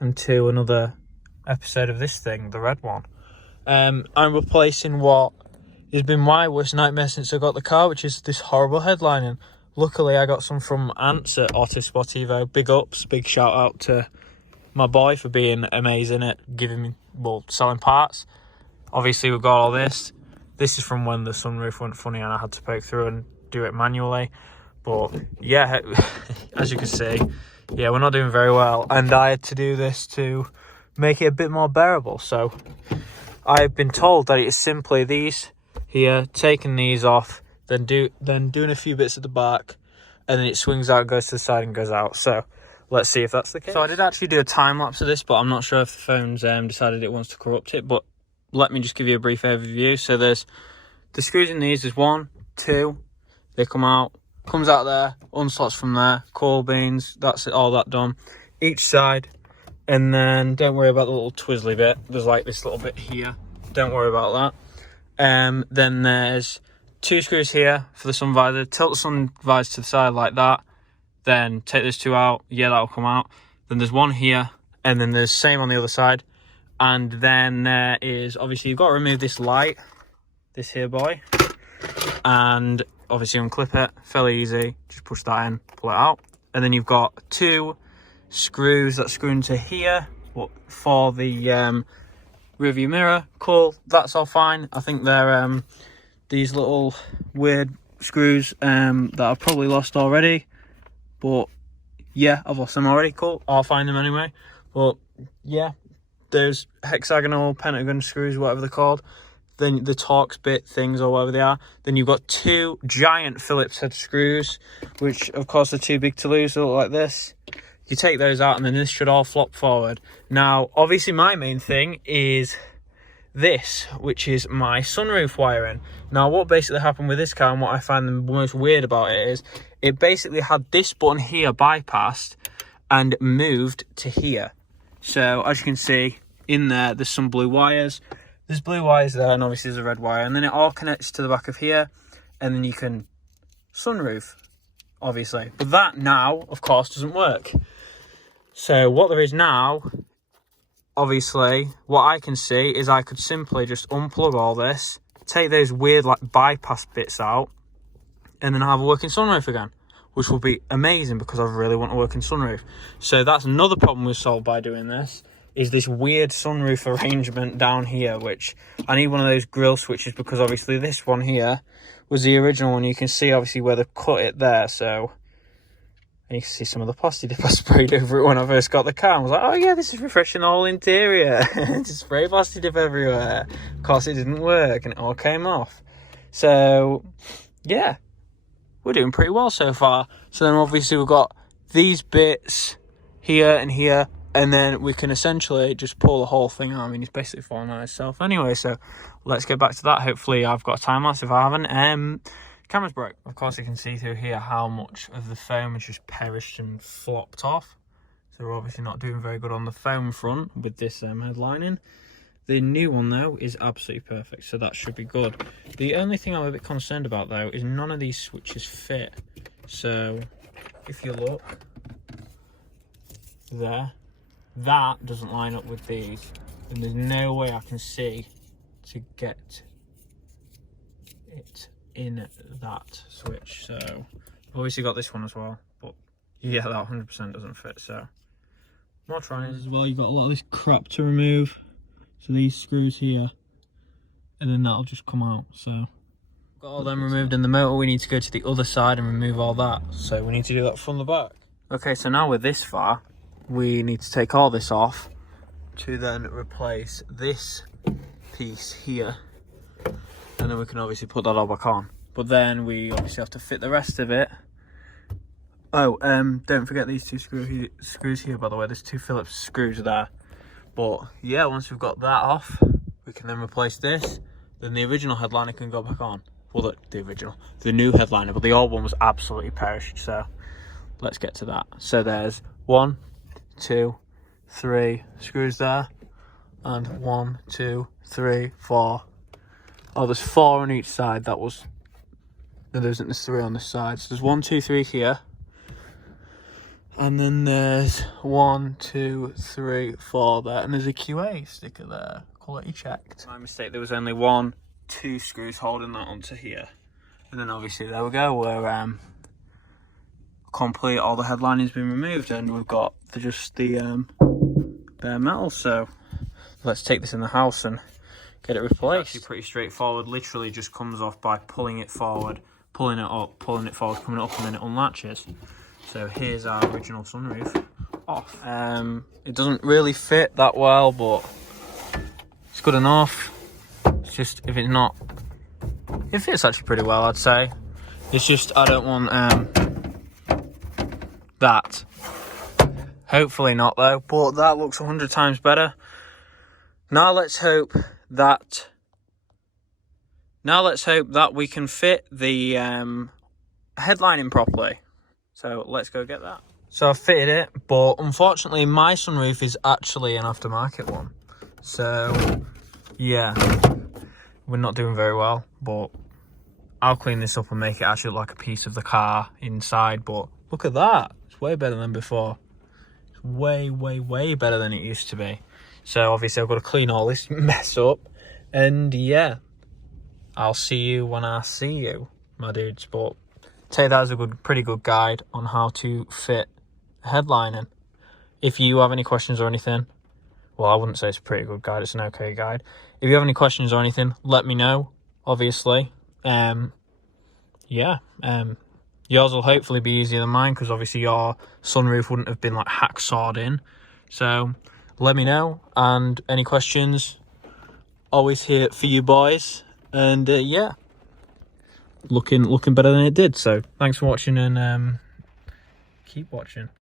into another episode of this thing, the red one. I'm replacing what has been my worst nightmare since I got the car, which is this horrible headlining. Luckily, I got some from Antz at Autosportivo. Big ups, big shout out to my boy for being amazing at selling parts. Obviously, we've got all this. This is from when the sunroof went funny and I had to poke through and do it manually. But yeah, as you can see, yeah, we're not doing very well. And I had to do this to make it a bit more bearable. So I've been told that it is simply these here, taking these off, then doing a few bits at the back, and then it swings out, goes to the side and goes out. So let's see if that's the case. So I did actually do a time lapse of this, but I'm not sure if the phone's decided it wants to corrupt it. But let me just give you a brief overview. So there's the screws in these. There's 1, 2, they come out. Comes out there, unslots from there, coil beans, that's it, all that done. Each side, and then don't worry about the little twizzly bit. There's like this little bit here, don't worry about that. Then there's 2 screws here for the sun visor. Tilt the sun visor to the side like that, then take those 2 out, yeah, that'll come out. Then there's 1 here, and then there's same on the other side. And then there is, obviously you've got to remove this light, this here boy, and obviously unclip it, fairly easy, just push that in, pull it out. And then you've got 2 screws that screw into here for the rear view mirror. Cool, that's all fine. I think they're these little weird screws that I've probably lost already, but yeah, I've lost them already. Cool, I'll find them anyway. But yeah, there's hexagonal, pentagon screws, whatever they're called. Then the Torx bit things or whatever they are. Then you've got 2 giant Phillips head screws, which of course are too big to lose. They look like this. You take those out and then this should all flop forward. Now, obviously my main thing is this, which is my sunroof wiring. Now, what basically happened with this car and what I find the most weird about it is it basically had this button here bypassed and moved to here. So as you can see in there's some blue wires. There's blue wires there, and obviously there's a red wire, and then it all connects to the back of here, and then you can sunroof, obviously. But that now, of course, doesn't work. So what there is now, obviously, what I can see is I could simply just unplug all this, take those weird like bypass bits out, and then have a working sunroof again, which will be amazing because I really want a working sunroof. So that's another problem we've solved by doing this. Is this weird sunroof arrangement down here, which I need one of those grill switches because obviously this one here was the original one. You can see obviously where they've cut it there, so and you can see some of the plastic dip I sprayed over it when I first got the car. I was like, oh yeah, this is refreshing the whole interior. Just spray plastic dip everywhere. Of course it didn't work and it all came off. So yeah, we're doing pretty well so far. So then obviously we've got these bits here and here, and then we can essentially just pull the whole thing out. I mean, it's basically falling on itself anyway, so let's get back to that. Hopefully I've got a time lapse if I haven't. Camera's broke. Of course you can see through here how much of the foam has just perished and flopped off. So we're obviously not doing very good on the foam front with this headlining. The new one though is absolutely perfect, so that should be good. The only thing I'm a bit concerned about though is none of these switches fit. So if you look there, that doesn't line up with these, and there's no way I can see to get it in that switch. So I've obviously got this one as well, but yeah, that 100% doesn't fit. So more trying as well. You've got a lot of this crap to remove, so these screws here, and then that'll just come out. So got all them removed in the motor. We need to go to the other side and remove all that, so we need to do that from the back. Okay, so now we're this far, we need to take all this off to then replace this piece here, and then we can obviously put that all back on. But then we obviously have to fit the rest of it. Oh, don't forget these 2 screws here, by the way. There's 2 Phillips screws there. But yeah, once we've got that off, we can then replace this. Then the original headliner can go back on. Well, the new headliner, but the old one was absolutely perished. So let's get to that. So there's 1, 2, 3 screws there, and 1, 2, 3, 4. Oh, there's 4 on each side. There isn't. There's 3 on this side. So there's 1, 2, 3 here, And then there's 1, 2, 3, 4 there, and there's a QA sticker there, quality checked. My mistake, there was only 1, 2 screws holding that onto here. And then obviously there we go, we're complete, all the headlining's been removed, and we've got just the bare metal. So let's take this in the house and get it replaced. It's actually pretty straightforward, literally just comes off by pulling it forward, pulling it up, pulling it forward, coming up, and then it unlatches. So here's our original sunroof off. It doesn't really fit that well, but it's good enough. It's just, if it's not, it fits actually pretty well, I'd say. It's just, I don't want that. Hopefully not though, but that looks 100 times better. Now let's hope that we can fit the headlining properly. So let's go get that. So I fitted it, but unfortunately my sunroof is actually an aftermarket one. So yeah, we're not doing very well, but I'll clean this up and make it actually look like a piece of the car inside. But look at that, it's way better than before. It's way, way, way better than it used to be. So obviously I've got to clean all this mess up, and yeah, I'll see you when I see you, my dudes. But tell you that was a pretty good guide on how to fit headlining. If you have any questions or anything, well, I wouldn't say it's a pretty good guide, it's an okay guide. If you have any questions or anything, let me know, obviously. Yours will hopefully be easier than mine, because obviously your sunroof wouldn't have been like hacksawed in. So let me know, and any questions, always here for you boys. And yeah, looking better than it did. So thanks for watching, and keep watching.